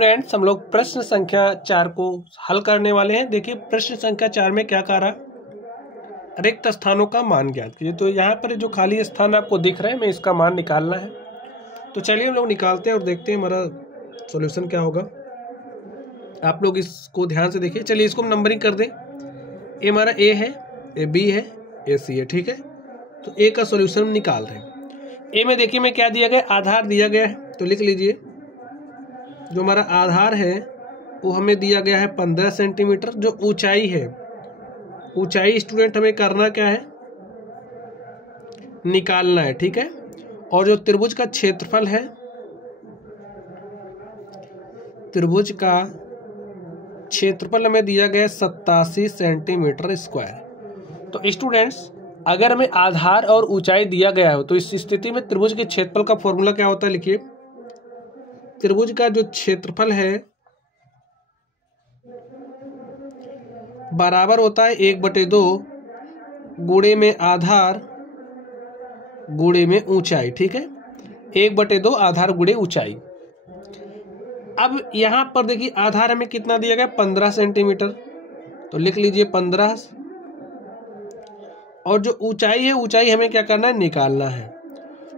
Students हम लोग प्रश्न संख्या 4 को हल करने वाले हैं। देखिए प्रश्न संख्या 4 में क्या कह रहा, रिक्त स्थानों का मान ज्ञात कीजिए। तो यहाँ पर जो खाली स्थान आपको दिख रहा है, मैं इसका मान निकालना है। तो चलिए हम लोग निकालते हैं और देखते हैं हमारा सॉल्यूशन क्या होगा। आप लोग इसको ध्यान से देखिए। चलिए इसको हम नंबरिंग कर दें। ए हमारा ए है, ए बी है, ए सी है, ठीक है। तो ए का सॉल्यूशन हम निकाल रहे हैं। ए में देखिए मैं क्या दिया गया, आधार दिया गया है। तो लिख लीजिए जो हमारा आधार है वो हमें दिया गया है 15 सेंटीमीटर। जो ऊंचाई है, ऊंचाई स्टूडेंट हमें करना क्या है, निकालना है, ठीक है। और जो त्रिभुज का क्षेत्रफल है, त्रिभुज का क्षेत्रफल हमें दिया गया है 87 सेंटीमीटर स्क्वायर। तो स्टूडेंट्स अगर हमें आधार और ऊंचाई दिया गया हो तो इस स्थिति में त्रिभुज के क्षेत्रफल का फॉर्मूला क्या होता है, लिखिए। त्रिभुज का जो क्षेत्रफल है बराबर होता है 1/2 गुणे में आधार गुणे में ऊंचाई, ठीक है। 1/2 आधार गुणे ऊंचाई। अब यहां पर देखिए आधार हमें कितना दिया गया, 15 सेंटीमीटर। तो लिख लीजिए 15। और जो ऊंचाई है, ऊंचाई हमें क्या करना है, निकालना है।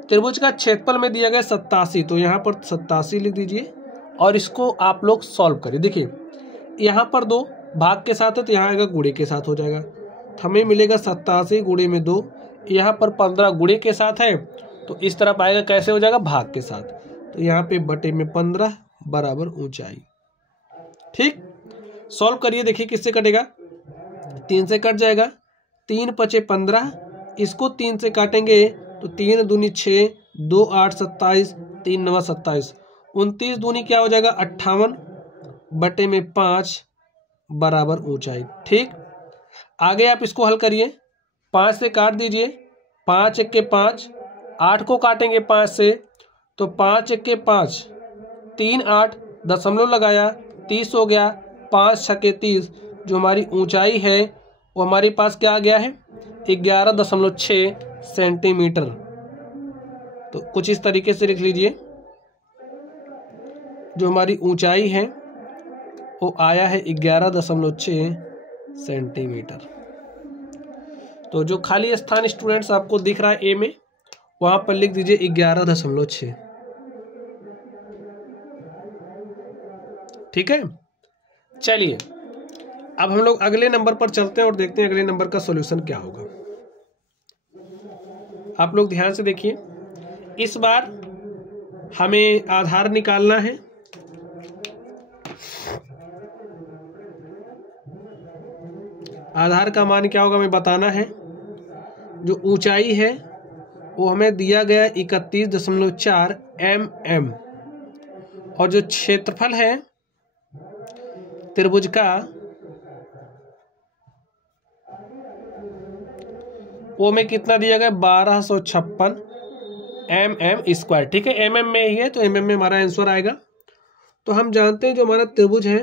त्रिभुज का क्षेत्रफल में दिया गया 87, तो यहाँ पर 87 लिख दीजिए और इसको आप लोग सॉल्व करिए। देखिए यहाँ पर 2 भाग के साथ है तो यहाँ आएगा गुणे के साथ हो जाएगा। तो हमें मिलेगा 87 गुणे में 2। यहाँ पर 15 गुणे के साथ है तो इस तरफ आएगा, कैसे हो जाएगा, भाग के साथ। तो यहाँ पे बटे में 15 बराबर ऊंचाई, ठीक। सॉल्व करिए, देखिए किससे कटेगा, 3 से कट जाएगा। 3 पचे 15, इसको 3 से काटेंगे तो 3 दूनी 6, 2 8 27, 3 9 27, 29 दूनी क्या हो जाएगा 58 बटे में 5 बराबर ऊंचाई, ठीक। आगे आप इसको हल करिए। 5 से काट दीजिए, 5 1 के 5, 8 को काटेंगे 5 से तो 5 1 के 5, 3 8 दशमलव लगाया, 30 हो गया। 5 6 30, जो हमारी ऊंचाई है वो हमारे पास क्या आ गया है, 11.6 सेंटीमीटर। तो कुछ इस तरीके से लिख लीजिए, जो हमारी ऊंचाई है वो आया है 11.6 सेंटीमीटर। तो जो खाली स्थान स्टूडेंट्स आपको दिख रहा है ए में, वहां पर लिख दीजिए 11.6, ठीक है। चलिए अब हम लोग अगले नंबर पर चलते हैं और देखते हैं अगले नंबर का सॉल्यूशन क्या होगा। आप लोग ध्यान से देखिए। इस बार हमें आधार निकालना है। आधार का मान क्या होगा हमें बताना है। जो ऊंचाई है वो हमें दिया गया 31.4 mm। और जो क्षेत्रफल है त्रिभुज का वो में कितना दिया गया, 1256 mm स्क्वायर, ठीक है। mm में ही है तो mm में हमारा आंसर आएगा। तो हम जानते हैं जो हमारा त्रिभुज है,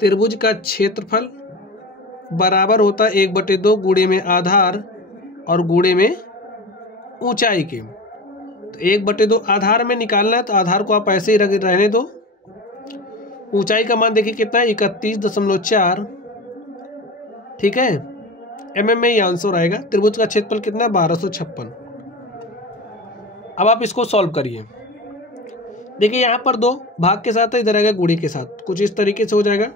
त्रिभुज का क्षेत्रफल बराबर होता है 1/2 गुणे में आधार और गुणे में ऊंचाई के। तो 1/2 आधार में निकालना है तो आधार को आप ऐसे ही रहने दो। ऊंचाई का मान देखिए कितना है, 31.4, ठीक है। mm में ही आंसर आएगा। त्रिभुज का क्षेत्रफल कितना है, 1256। अब आप इसको सॉल्व करिए। देखिए यहाँ पर 2 भाग के साथ है, इधर आएगा गुणे के साथ। कुछ इस तरीके से हो जाएगा,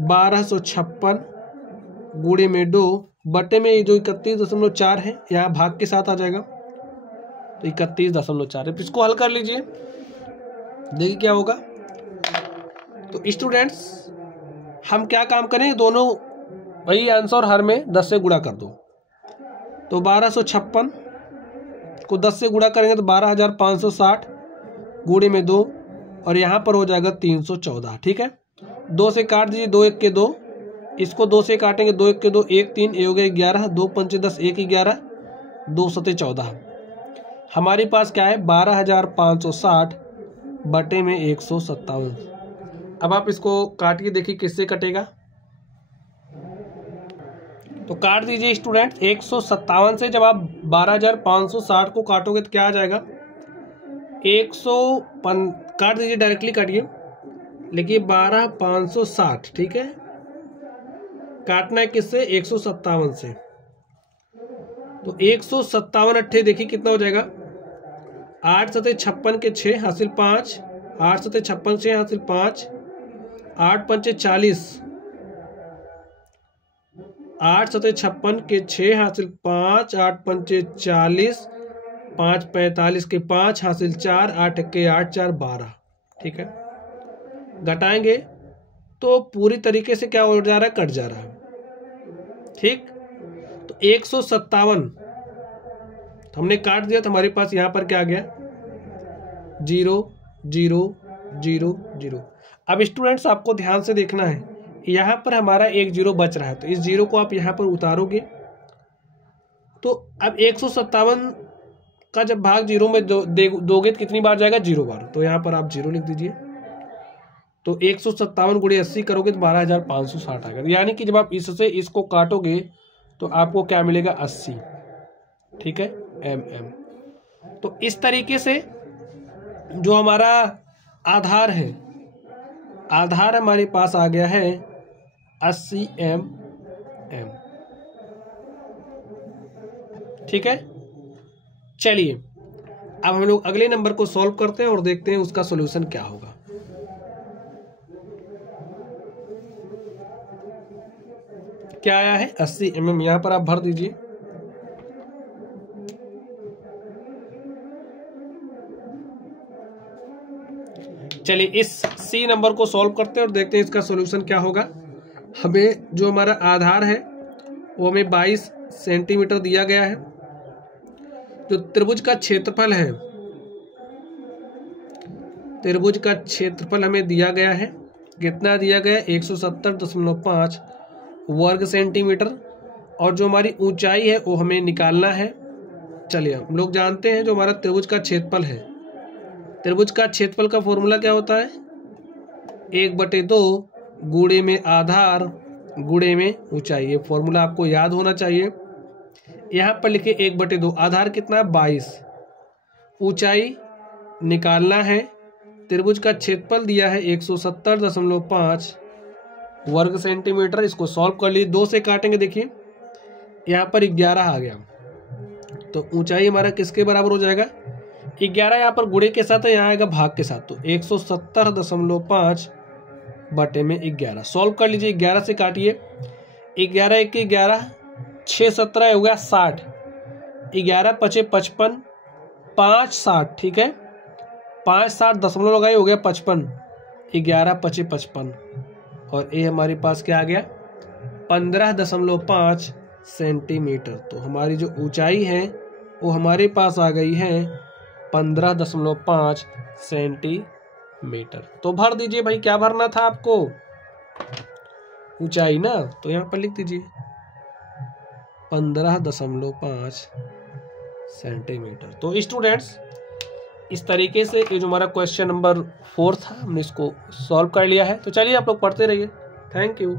1256 गुणे में 2 बटे में जो 31.4 है यहाँ भाग के साथ आ जाएगा तो 31.4। इसको हल कर लीजिए, देखिए क्या होगा। तो स्टूडेंट्स हम क्या काम करें, दोनों वही आंसर हर में 10 से गुणा कर दो। तो 1256 को 10 से गुणा करेंगे तो 12,560 गुणे में 2 और यहाँ पर हो जाएगा 314, ठीक है। 2 से काट दीजिए, 2 1 के 2, इसको 2 से काटेंगे, 2 1 के 2, 1 3, ये हो गया 11, 2 5 10, 1 11, 2 7 14। हमारे पास क्या है, 12,560 बटे में 157। अब आप इसको काट के देखिए किससे कटेगा। तो काट दीजिए स्टूडेंट। 157 से जब आप 12,560 को काटोगे तो क्या आ जाएगा, काट दीजिए, डायरेक्टली काटिए, लिखिए 12,560, ठीक है। काटना है किससे? 157 से। तो 157 अट्ठे देखिए कितना हो जाएगा, 8 सते 56 के 6 हासिल 5, 8 सते 56 6 हासिल 5, 8 पंचे 40, 8 सते 56 के 6 हासिल 5, 8 पंचे 40, 5 45 के 5 हासिल 4, 8 के 8 4 12, ठीक है। घटाएंगे तो पूरी तरीके से क्या हो जा रहा है, कट जा रहा है, ठीक। तो 157 हमने काट दिया तो हमारे पास यहाँ पर क्या आ गया, 0 0 0 0। अब स्टूडेंट्स आपको ध्यान से देखना है, यहाँ पर हमारा एक 0 बच रहा है, तो इस 0 को आप यहाँ पर उतारोगे तो अब 157 का जब भाग 0 में दोगे तो कितनी बार जाएगा, 0 बार। तो यहाँ पर आप 0 लिख दीजिए। तो 157 गुणे 80 करोगे तो 12,560 आएगा। यानी कि जब आप इससे इसको काटोगे तो आपको क्या मिलेगा, 80, ठीक है, mm। तो इस तरीके से जो हमारा आधार है, आधार हमारे पास आ गया है 80 mm, ठीक है। चलिए अब हम लोग अगले नंबर को सॉल्व करते हैं और देखते हैं उसका सॉल्यूशन क्या होगा। क्या आया है, 80 mm। यहां पर आप भर दीजिए। चलिए इस सी नंबर को सॉल्व करते हैं और देखते हैं इसका सॉल्यूशन क्या होगा। हमें जो हमारा आधार है वो हमें 22 सेंटीमीटर दिया गया है। जो त्रिभुज का क्षेत्रफल है, त्रिभुज का क्षेत्रफल हमें दिया गया है, कितना दिया गया है, 170.5 वर्ग सेंटीमीटर। और जो हमारी ऊंचाई है वो हमें निकालना है। चलिए हम लोग जानते हैं जो हमारा त्रिभुज का क्षेत्रफल है, त्रिभुज का क्षेत्रफल का फॉर्मूला क्या होता है, 1/2 गुणे में आधार गुणे में ऊंचाई। ये फॉर्मूला आपको याद होना चाहिए। यहाँ पर लिखे 1/2, आधार कितना है 22, ऊंचाई निकालना है। त्रिभुज का क्षेत्रफल दिया है 170.5 वर्ग सेंटीमीटर। इसको सॉल्व कर लीजिए, 2 से काटेंगे, देखिए यहाँ पर 11 आ गया। तो ऊंचाई हमारा किसके बराबर हो जाएगा, 11 यहाँ पर गुणे के साथ है, यहाँ आएगा भाग के साथ। तो 170.5 बटे में 11। सॉल्व कर लीजिए, 11 से काटिए, 11 1 11, 6 17 हो गया 60, 11 पचे 55, 5 60, ठीक है, 5 60 दशमलव लगाए हो गया 55, 11 पचे 55 और ये हमारे पास क्या आ गया 15.5 सेंटीमीटर। तो हमारी जो ऊंचाई है वो हमारे पास आ गई है 15.5 सेंटीमीटर। तो भर दीजिए भाई, क्या भरना था आपको, ऊंचाई ना, तो यहाँ पर लिख दीजिए 15.5 सेंटीमीटर। तो स्टूडेंट्स इस तरीके से ये जो हमारा क्वेश्चन नंबर 4 था हमने इसको सॉल्व कर लिया है। तो चलिए आप लोग पढ़ते रहिए। Thank you.